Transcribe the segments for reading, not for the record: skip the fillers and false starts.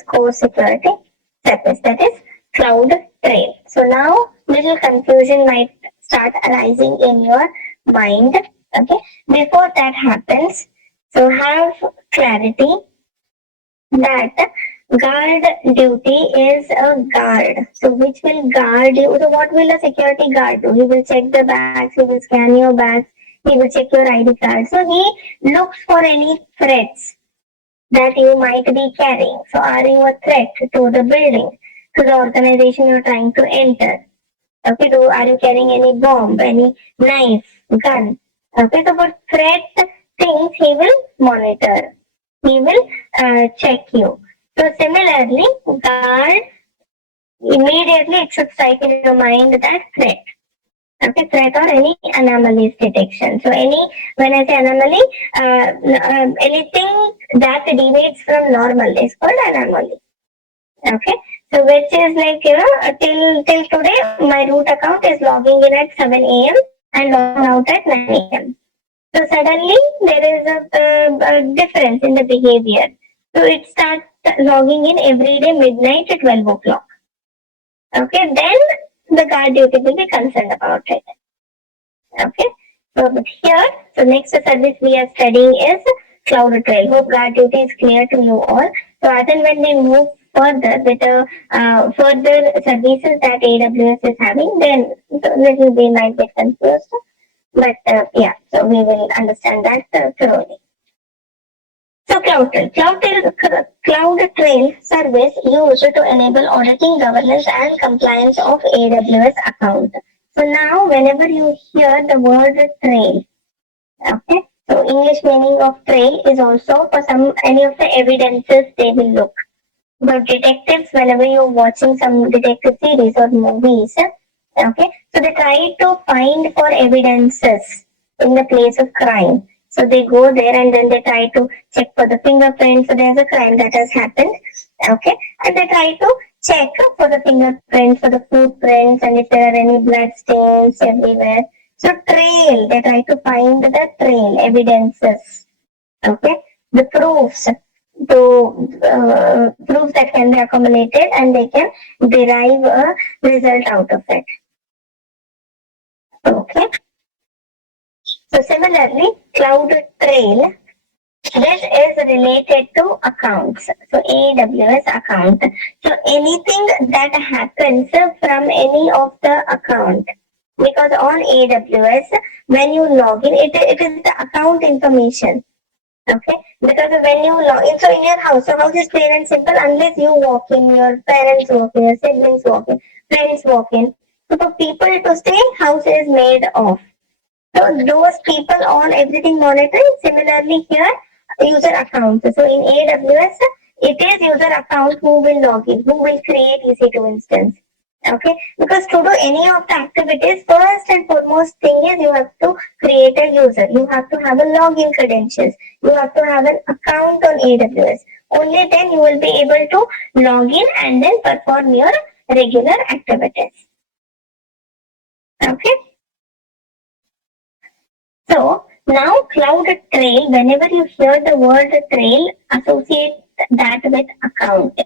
core security service, that is CloudTrail. So now little confusion might start arising in your mind. Okay, before that happens, so have clarity that guard duty is a guard. So which will guard you? So what will a security guard do? He will check the bags, he will scan your bags, he will check your ID card. So he looks for any threats that you might be carrying. So are you a threat to the building, to the organization you're trying to enter? Okay, are you carrying any bomb, any knife, gun? Okay, so for threat things he will monitor. He will check you. So similarly, guard, immediately it should strike in your mind that threat. Okay, threat or any anomalies detection. So when I say anomaly, anything that deviates from normal is called anomaly. Okay, so which is like, till today my root account is logging in at 7 a.m. and logging out at 9 a.m. So suddenly there is a difference in the behavior. So it starts logging in every day midnight at 12 o'clock. Okay, then the guard duty will be concerned about it. Okay, so here, so next service we are studying is CloudTrail. Hope guard duty is clear to you all. So as and when we move further with the further services that AWS is having, then little we might get confused. But yeah, so we will understand that thoroughly. So CloudTrail service used to enable auditing, governance, and compliance of AWS account. So now, whenever you hear the word trail, okay, so English meaning of trail is also for any of the evidences they will look. But detectives, whenever you're watching some detective series or movies, okay, so they try to find for evidences in the place of crime. So they go there and then they try to check for the fingerprints. So there's a crime that has happened, okay, and they try to check for the fingerprints, for the footprints, and if there are any blood stains everywhere. So trail, they try to find the trail evidences, okay, the proofs. So proofs that can be accumulated and they can derive a result out of it. Okay. So similarly, CloudTrail, this is related to accounts. So AWS account. So anything that happens from any of the account, because on AWS, when you log in, it is the account information. Okay, because when you log in, so in your house, so house is plain and simple. Unless you walk in, your parents walk in, your siblings walk in, friends walk in. So for people to stay, house is made of. So those people on everything monitoring. Similarly here, user accounts. So in AWS, it is user account who will log in, who will create EC2 instance. Okay, because to do any of the activities, first and foremost thing is you have to create a user. You have to have a login credentials. You have to have an account on AWS. Only then you will be able to log in and then perform your regular activities. Okay. So now CloudTrail, whenever you hear the word trail, associate that with account.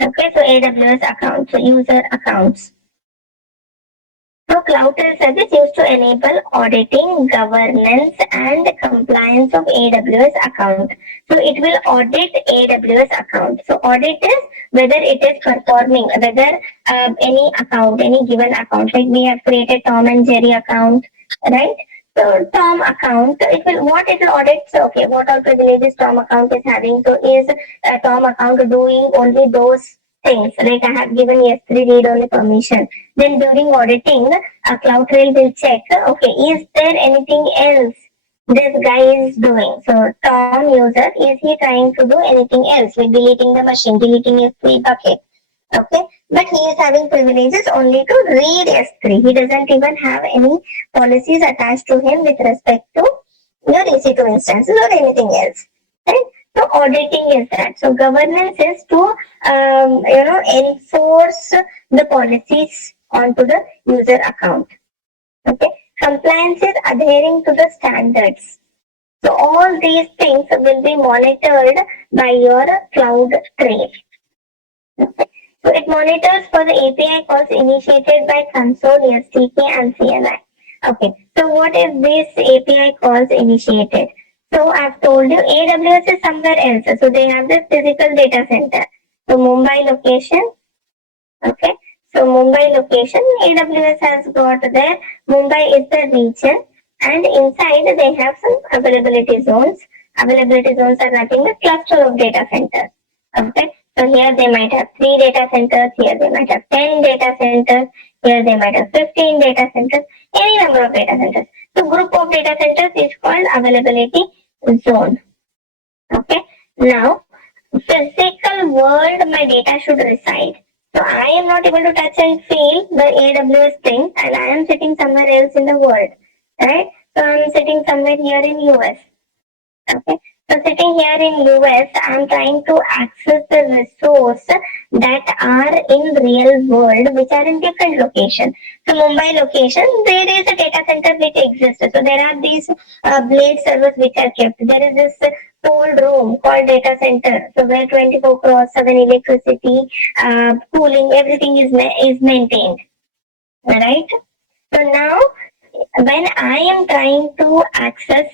Okay, so AWS account, so user accounts. So CloudTrail service used to enable auditing, governance, and compliance of AWS account. So it will audit AWS account. So audit is whether it is performing, whether any account, any given account, like we have created Tom and Jerry account, right? So Tom account, what it will audit. So okay, what all privileges Tom account is having. So is Tom account doing only those things, like I have given S3 read only permission. Then during auditing, CloudTrail will check, okay, is there anything else this guy is doing? So Tom user, is he trying to do anything else, like deleting the machine, deleting S3 bucket? Okay, but he is having privileges only to read S3. He doesn't even have any policies attached to him with respect to your EC2 instances or anything else. Right? So auditing is that. So governance is to enforce the policies onto the user account. Okay. Compliance is adhering to the standards. So all these things will be monitored by your cloud trail. Okay. So it monitors for the API calls initiated by console, SDK, and CLI. Okay. So what is this API calls initiated? So I've told you AWS is somewhere else. So they have this physical data center. So Mumbai location. Okay. So Mumbai location, AWS has got there. Mumbai is the region, and inside they have some availability zones. Availability zones are nothing but cluster of data centers. Okay. So here they might have 3 data centers. Here they might have 10 data centers. Here they might have 15 data centers. Any number of data centers. So group of data centers is called availability zone. Okay. Now, physical world my data should reside. So I am not able to touch and feel the AWS thing, and I am sitting somewhere else in the world, right? So I am sitting somewhere here in US. Okay. So sitting here in US, I'm trying to access the resource that are in real world, which are in different location. So Mumbai location, there is a data center which exists. So there are these blade servers which are kept. There is this cold room called data center. So where 24 cross 7 electricity, cooling, everything is maintained. Right? So now when I am trying to access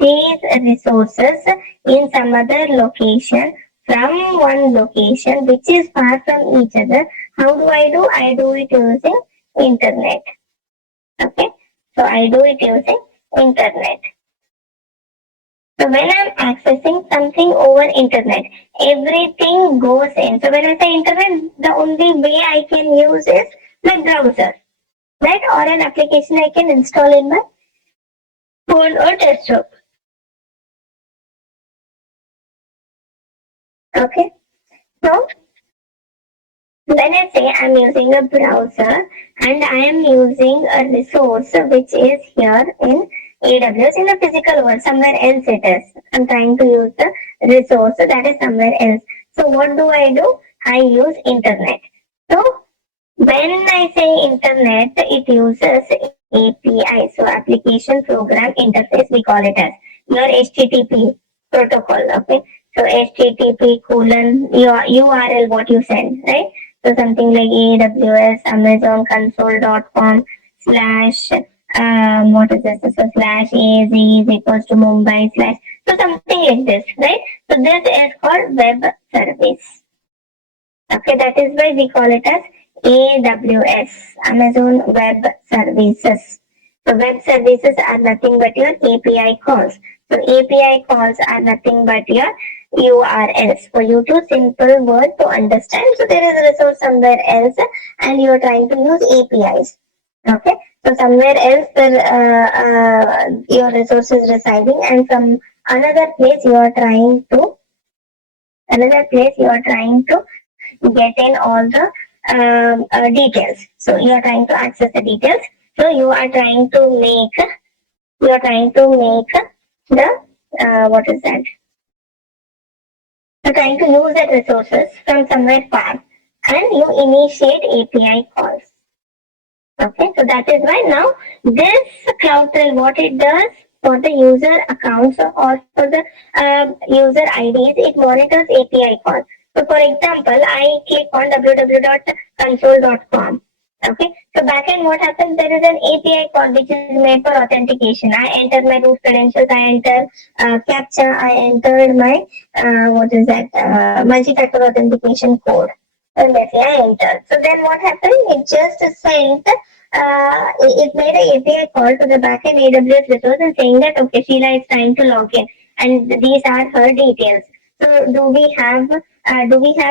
these resources in some other location from one location which is far from each other, how do I do? I do it using internet. Okay. So I do it using internet. So when I'm accessing something over internet, everything goes in. So when I say internet, the only way I can use is my browser, right? Or an application I can install in my phone or desktop. Okay. So when I say I'm using a browser and I am using a resource which is here in AWS in the physical world, somewhere else it is. I'm trying to use the resource that is somewhere else. So what do? I use internet. So when I say internet, it uses API, so application program interface, we call it as your HTTP protocol. Okay, so HTTP colon your URL what you send, right? So something like AWS Amazon console.com slash what is this? So slash AZ is equals to Mumbai slash, so something like this, right? So this is called web service. Okay, that is why we call it as AWS, Amazon Web Services. So web services are nothing but your API calls. So API calls are nothing but your URLs. For you to simple word to understand. So there is a resource somewhere else and you are trying to use APIs. Okay. So somewhere else your resource is residing and from another place you are trying to get in all the details. So you are trying to access the details. So you are trying to make the what is that? You're trying to use that resources from somewhere far, and you initiate API calls. Okay, so that is why now this CloudTrail, what it does for the user accounts or for the user IDs, it monitors API calls. So for example, I click on www.console.com. Okay, so backend what happens? There is an API call which is made for authentication. I enter my root credentials, I enter CAPTCHA, I entered my multi-factor authentication code. So let's say I entered. So then what happened? It just sent it made an API call to the backend AWS resource and saying that okay, Sheila is trying to log in, and these are her details. So do we have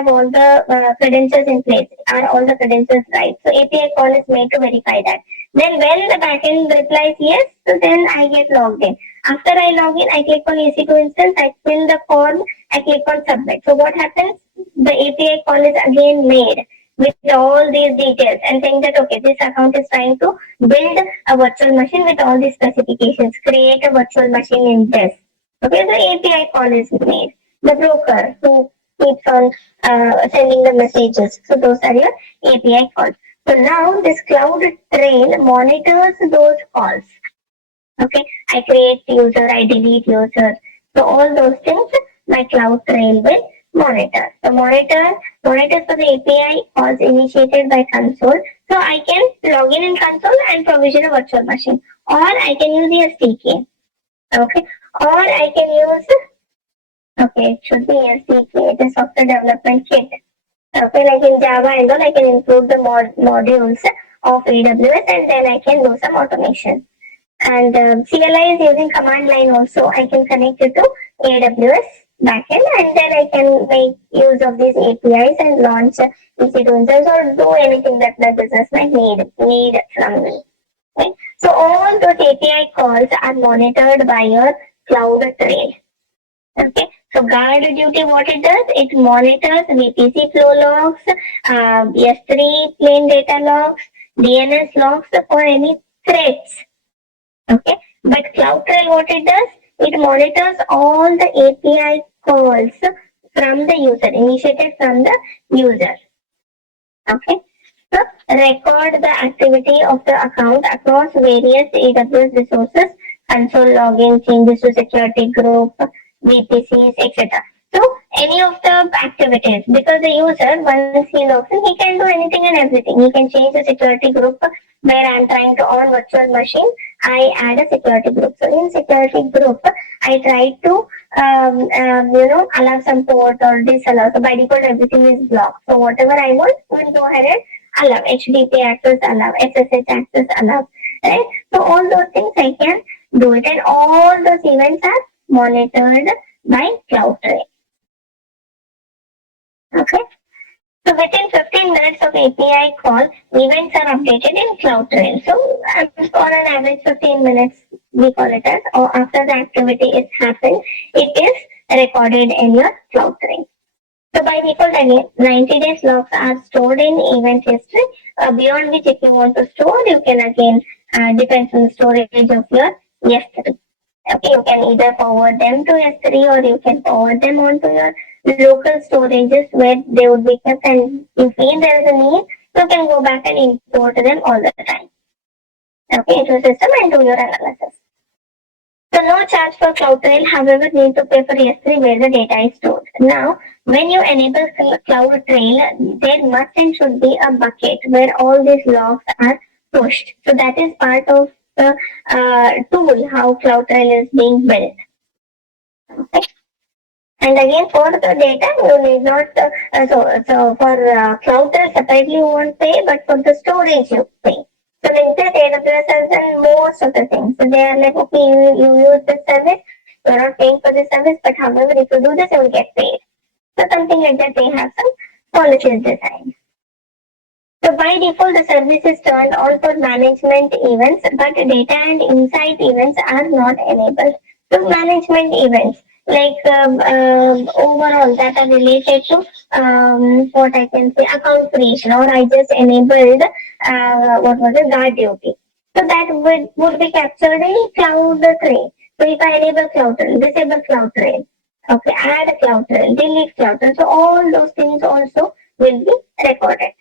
all the credentials in place? Are all the credentials right? So API call is made to verify that. Then when the backend replies yes, so then I get logged in. After I log in, I click on EC2 instance, I fill the form, I click on submit. So what happens? The API call is again made with all these details and saying that okay, this account is trying to build a virtual machine with all these specifications, create a virtual machine in this. Okay, the API call is made. The broker who keeps on sending the messages. So those are your API calls. So now this cloud trail monitors those calls. Okay, I create user, I delete user. So all those things my CloudTrail will monitor. So monitors for the API was initiated by console. So I can log in console and provision a virtual machine, or I can use the SDK. Okay, or I can use, okay, it should be SDK, it is software development kit. Okay, like in Java and all, I can include the modules of AWS, and then I can do some automation. And CLI is using command line also. I can connect it to AWS backend, and then I can make use of these APIs and launch EC2 instance or do anything that the business might need from me. Right? So all those API calls are monitored by your CloudTrail. Okay. So guard duty, what it does, it monitors VPC flow logs, S3 plain data logs, DNS logs for any threats. Okay, but CloudTrail, what it does, it monitors all the API calls from the user, initiated from the user. Okay, so record the activity of the account across various AWS resources, console login, changes to security group, VPCs, etc. So any of the activities, because the user, once he logs in, he can do anything and everything. He can change the security group where I'm trying to on virtual machine. I add a security group. So in security group, I try to allow some port or disallow. So by default, everything is blocked. So whatever I want, we'll go ahead and allow. HTTP access allow, SSH access allow. Right? So all those things I can do it, and all those events are monitored by CloudTrail. Okay. So within 15 minutes of API call, events are updated in CloudTrail. So on an average 15 minutes, we call it as, or after the activity is happened, it is recorded in your CloudTrail. So by default, again, 90 days logs are stored in event history. Beyond which, if you want to store, you can again, depends on the storage of your S3. Okay, you can either forward them to S3 or you can forward them onto your local storages where they would be kept, and if there is a need, you can go back and import them all the time. Okay, into a system and do your analysis. So no charge for CloudTrail, however, need to pay for S3 where the data is stored. Now, when you enable CloudTrail, there must and should be a bucket where all these logs are pushed. So that is part of the tool how CloudTrail is being built. Okay. And again, for the data, you need not, so for CloudTrail separately you won't pay, but for the storage you pay. So like that, AWS has done most of the things. So they are like, okay, you use this service, you're not paying for this service, but however, if you do this, you will get paid. So something like that, they have some policies designed. So by default, the service is turned on for management events, but data and insight events are not enabled. So management events, like overall that are related to what I can say, account creation, or I just enabled what was it, guard duty. So that would be captured in CloudTrail. So if I enable CloudTrail, disable CloudTrail, okay, add CloudTrail, delete CloudTrail. So all those things also will be recorded.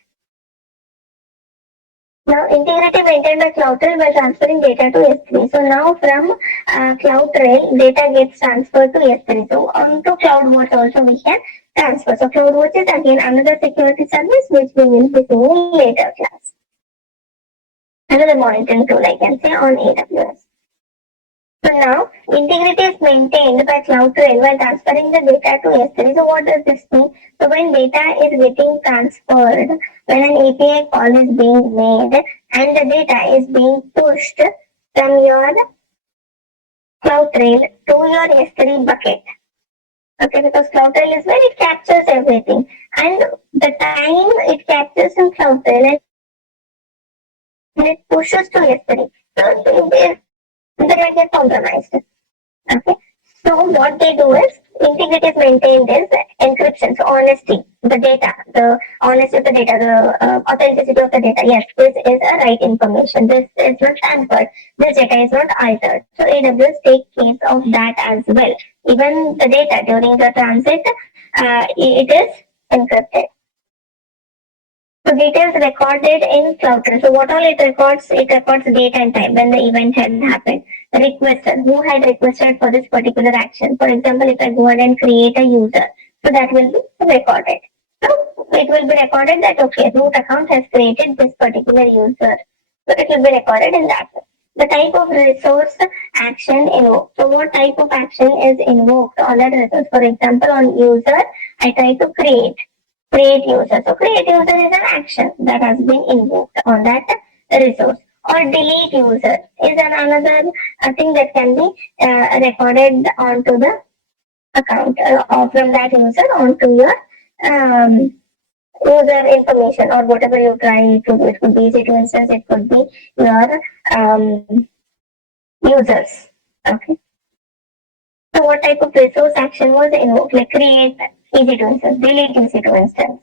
Now, integrity maintained by CloudTrail by transferring data to S3. So now from CloudTrail, data gets transferred to S3. So onto CloudWatch also we can transfer. So CloudWatch is again another security service which we will be seeing in later class. Another monitoring tool I can say on AWS. So now, integrity is maintained by CloudTrail while transferring the data to S3. So what does this mean? So when data is getting transferred, when an API call is being made and the data is being pushed from your CloudTrail to your S3 bucket. Okay, because CloudTrail is where it captures everything. And the time it captures in CloudTrail and it pushes to S3. So they might get compromised. Okay. So what they do is integrity is maintained is encryption, so honesty, the data, the honesty of the data, the authenticity of the data. Yes, this is a right information. This is not tampered. This data is not altered. So AWS takes care of that as well. Even the data during the transit, it is encrypted. So details recorded in cloud trail. So what all it records? It records date and time when the event had happened. The requester, who had requested for this particular action. For example, if I go ahead and create a user, so that will be recorded. So it will be recorded that okay, root account has created this particular user. So it will be recorded in that way. The type of resource action invoked. So what type of action is invoked on that resource? For example, on user, I try to create user. So create user is an action that has been invoked on that resource. Or delete user is another thing that can be recorded onto the account or from that user onto your um, user information or whatever you try to do. It could be easy to instance, it could be your users. Okay. So what type of resource action was invoked? Like create easy to instance, delete easy to instance,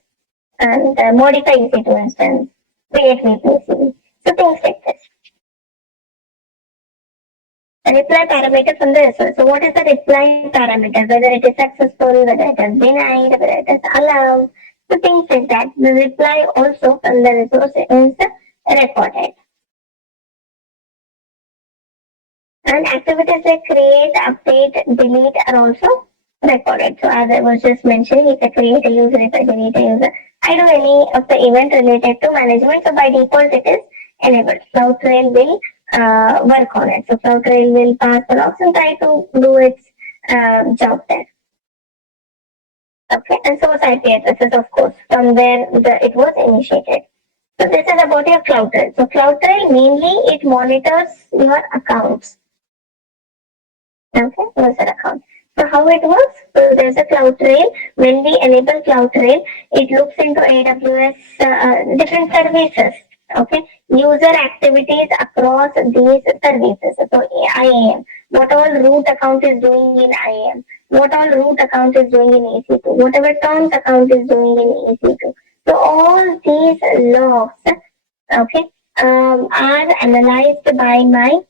and modify easy to instance, create VPC. So things like this. A reply parameter from the resource. So what is the reply parameter? Whether it is successful, whether it is denied, whether it is allowed. So things like that. The reply also from the resource is recorded. And activities like create, update, delete are also recorded. So as I was just mentioning, if I create a user, if I delete a user, I do any of the event related to management. So by default, it is enabled. CloudTrail will work on it. So CloudTrail will pass the logs and try to do its job there. Okay, and source IP addresses, of course, from where it was initiated. So this is about your CloudTrail. So CloudTrail mainly it monitors your accounts. Okay, user account. So how it works? So there's a CloudTrail. When we enable CloudTrail, it looks into AWS different services. Okay, user activities across these services. So IAM, what all root account is doing in IAM, what all root account is doing in EC2, whatever terms account is doing in EC2. So all these logs, okay, are analyzed by my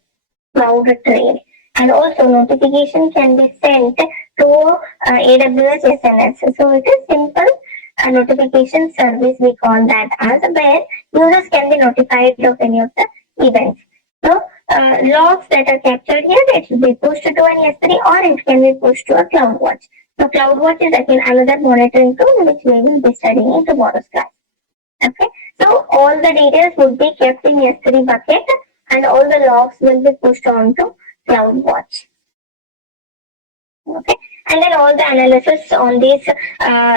CloudTrail. And also notification can be sent to AWS SNS. So it is simple notification service, we call that as, where users can be notified of any of the events. So logs that are captured here, it will be pushed to an S3 or it can be pushed to a CloudWatch. So CloudWatch is again another monitoring tool which we will be studying in tomorrow's class. Okay, so all the details would be kept in S3 bucket and all the logs will be pushed on to CloudWatch. Okay, and then all the analysis on these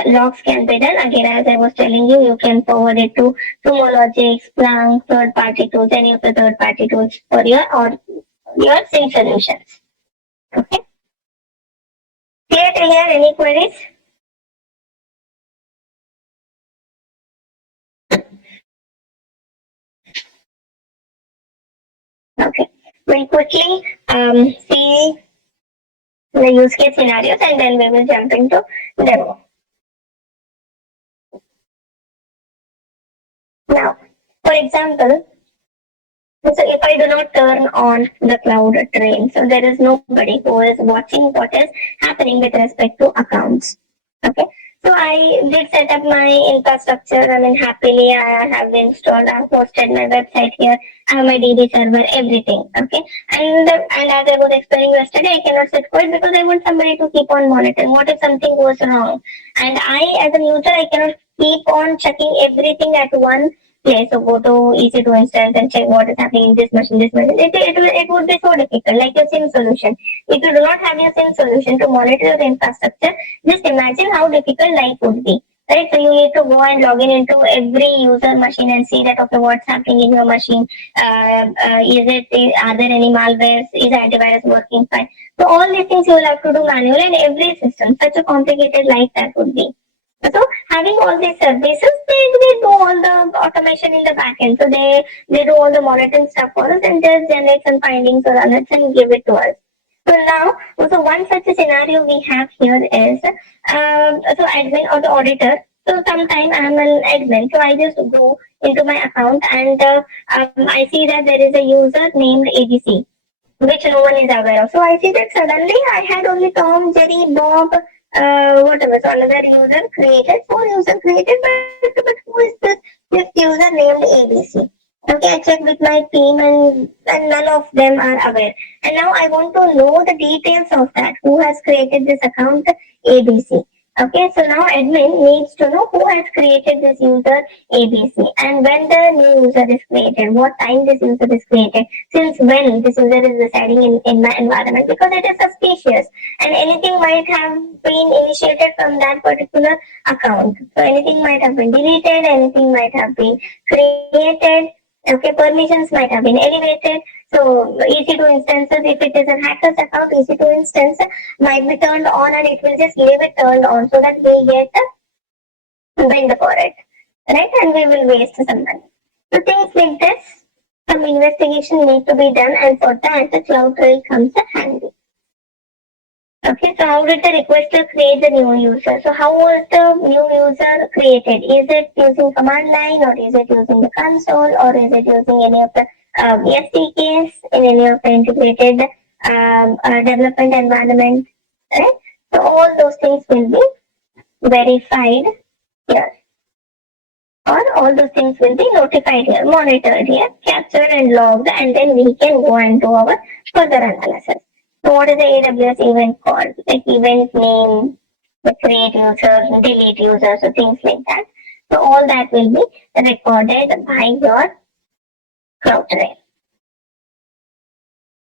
logs can be done. Again, as I was telling you, you can forward it to Sumo Splunk, third-party tools, any of the third-party tools for your sync solutions. Okay, clear till here? Any queries? Okay, we'll quickly see the use case scenarios and then we will jump into demo. Now, for example, so if I do not turn on the cloud trail, so there is nobody who is watching what is happening with respect to accounts. Okay. So I did set up my infrastructure. I mean, happily I have installed, I have hosted my website here. I have my DB server, everything. Okay. And as I was explaining yesterday, I cannot sit quiet because I want somebody to keep on monitoring. What if something goes wrong? And I, as a user, I cannot keep on checking everything at one place. So go to EC2 instance and check what is happening in this machine, this machine. It would be so difficult, like your SIM solution. If you do not have your SIM solution to monitor your infrastructure, just imagine how difficult life would be. Right, so you need to go and log in into every user machine and see that okay, what's happening in your machine. Are there any malwares? Is antivirus working fine? So all these things you will have to do manually in every system. Such a complicated life that would be. So having all these services, they do all the automation in the backend. So they do all the monitoring stuff for us and just generate some findings or alerts and give it to us. So now, so one such a scenario we have here is, so admin or the auditor. So sometime I'm an admin, so I just go into my account and I see that there is a user named ABC, which no one is aware of. So I see that suddenly I had only Tom, Jerry, Bob, whatever. So another user created, 4 user created, but who is this named ABC. Okay, I checked with my team and none of them are aware. And now I want to know the details of that. Who has created this account ABC? Okay, so now admin needs to know who has created this user ABC and when the new user is created, what time this user is created, since when this user is residing in my environment, because it is suspicious and anything might have been initiated from that particular account. So anything might have been deleted, anything might have been created. Okay, permissions might have been elevated. So EC2 instances, if it is a hacker's account, EC2 instance might be turned on and it will just leave it turned on so that we get billed for it, right? And we will waste some money. So things like this, some investigation need to be done, and for that the CloudTrail comes handy. Okay, so how did the requester create the new user? So how was the new user created? Is it using command line, or is it using the console, or is it using any of the SDKs in any of the integrated development environment? Right? So all those things will be verified here, or all those things will be notified here, monitored here, captured and logged, and then we can go into our further analysis. So what is the AWS event called? Like event name, the create users, delete users, so things like that. So all that will be recorded by your CloudTrail.